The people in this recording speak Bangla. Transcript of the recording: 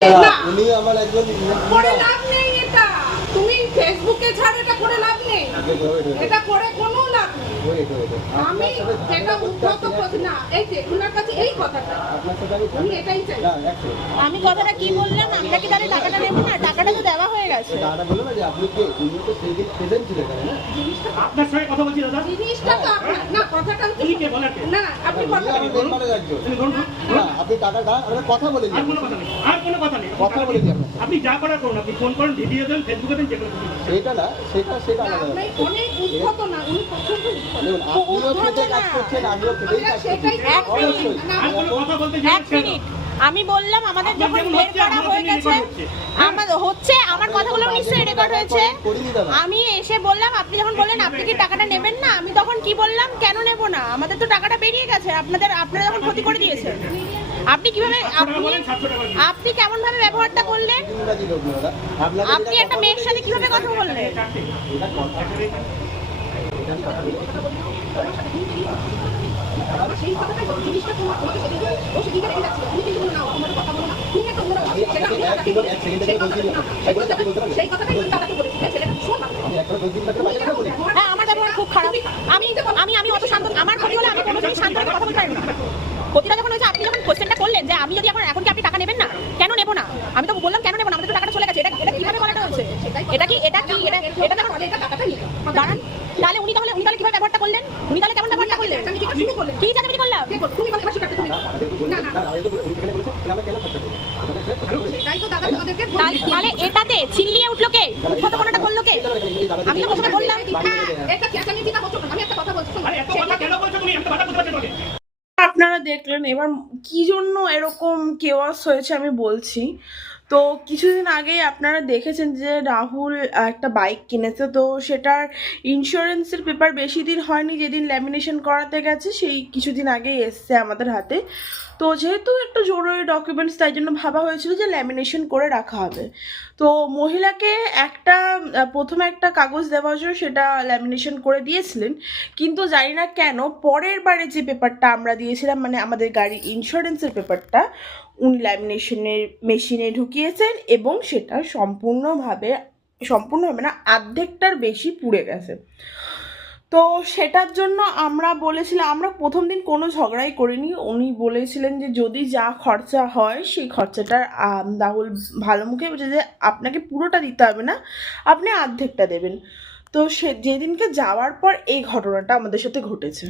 না উনি আমার একজন করে লাভ নেই এটা। তুমি ফেসবুকে ছাড় এটা করে লাভ নেই। এটা করে কোনো লাভ নেই। আমি যেটা উদ্ভত করছি না এই যে ওনার কাছে এই কথাটা। আমি আমি এটাই চাই। না এক second। আমি কথাটা কি বললাম? আমরা কি তাহলে টাকাটা নেব না? টাকাটা তো দেওয়া হয়ে গেছে। দাদা বলল না যে আপনি কে? উনি তো সেই দিন প্রেজেন্ট ছিল না? আপনার সঙ্গে কথা বলছি দাদা। জিনিসটা তো আপনার না কথাটা আমি- কে বলেন না আপনি না আপনি টাকা দাঁড়ান আমরা কথা বলে আর কোনো কথা নেই আর কোনো কথা নেই। কথা বলে দিই আপনি যা করার করুন আপনি ফোন করুন ভিডিও দেন ফেসবুকে দেন যেগুলো। সেটা না সেটা সেটা না, আলাদা আপনি অনেক উদ্ভত না উনি প্রচণ্ড দেখুন আপনিও খেটে কাজ করছেন আমিও খেটেই কাজ করছি। এক মিনিট। অবশ্যই। আর কোনো কথা বলতে এক যাচ্ছেন মিনিট। আমি বললাম আমাদের যখন বের করা হয়ে গেছে হচ্ছে। আমাদের হচ্ছে আমার কথাগুলো নিশ্চয়ই রেকর্ড হয়েছে। আমি এসে বললাম আপনি যখন বললেন আপনি কি টাকাটা নেবেন না? আমি তখন কি বললাম কেন নেব না? আমাদের তো টাকাটা বেরিয়ে গেছে। আপনাদের আপনারা যখন ক্ষতি করে দিয়েছেন। আপনি কীভাবে আপনি কেমন ভাবে ব্যবহারটা করলেন আপনি একটা কথা মেয়ের সাথে কীভাবে কথা বললেন চারটে। কোশ্চেনটা যে আমি যদি এখন এখন কি আপনি টাকা নেবেন না? কেন নেব না? আমি তো বললাম কেন নেব না? আমাদের তো টাকাটা চলে গেছে। এটা এটা কীভাবে বলাটা হয়েছে এটা কি এটা কি এটা এটা তো এটা টাকাটা নিয়ে দাঁড়ান। তাহলে উনি তাহলে উনি তাহলে কীভাবে ব্যবহারটা করলেন? উনি তাহলে কেমন ব্যবহারটা করলেন? আমি কি চাকরি করলাম। কে তুমি বলে এবার স্বীকার তুমি আমাদের তো বলি না না। না তো উনি এখানে বলেছে আমরা কেন খরচা করি আমাদের সে খরচা করি। সেটাই তো দাদা তোমাদেরকে তাহলে এটাতে চিল্লিয়ে উঠল কে? উদ্ভট কোনটা করল কে? আমি তো প্রথমে বললাম এটা চেঁচামেচিটা হচ্ছে না। আমি একটা কথা বলছি শোনো। আরে এত কথা কেন বলছো তুমি একটা কথা বলতে পারছ না। আপনারা দেখলেন এবার কি জন্য এরকম কেওয়াস হয়েছে আমি বলছি। তো কিছুদিন আগেই আপনারা দেখেছেন যে রাহুল একটা বাইক কিনেছে। তো সেটার ইন্স্যুরেন্সের পেপার বেশি দিন হয়নি, যেদিন ল্যামিনেশন করাতে গেছে, সেই কিছুদিন আগেই এসছে আমাদের হাতে। তো যেহেতু একটু জরুরি ডকুমেন্টস তাই জন্য ভাবা হয়েছিল যে ল্যামিনেশন করে রাখা হবে। তো মহিলাকে একটা প্রথমে একটা কাগজ দেওয়া হয়েছিল সেটা ল্যামিনেশন করে দিয়েছিলেন। কিন্তু জানি না কেন, পরের বারে যে পেপারটা আমরা দিয়েছিলাম মানে আমাদের গাড়ির ইন্স্যুরেন্সের পেপারটা উনি ল্যামিনেশনের মেশিনে ঢুকিয়েছেন এবং সেটা সম্পূর্ণভাবে সম্পূর্ণভাবে না অর্ধেকটার বেশি পুড়ে গেছে। তো সেটার জন্য আমরা বলেছিলাম, আমরা প্রথম দিন কোনো ঝগড়াই করিনি। উনি বলেছিলেন যে যদি যা খরচা হয়, সেই খরচাটার রাহুল ভালো মুখে বলছে যে আপনাকে পুরোটা দিতে হবে না, আপনি অর্ধেকটা দেবেন। তো সে, যেদিনকে যাওয়ার পর এই ঘটনাটা আমাদের সাথে ঘটেছে।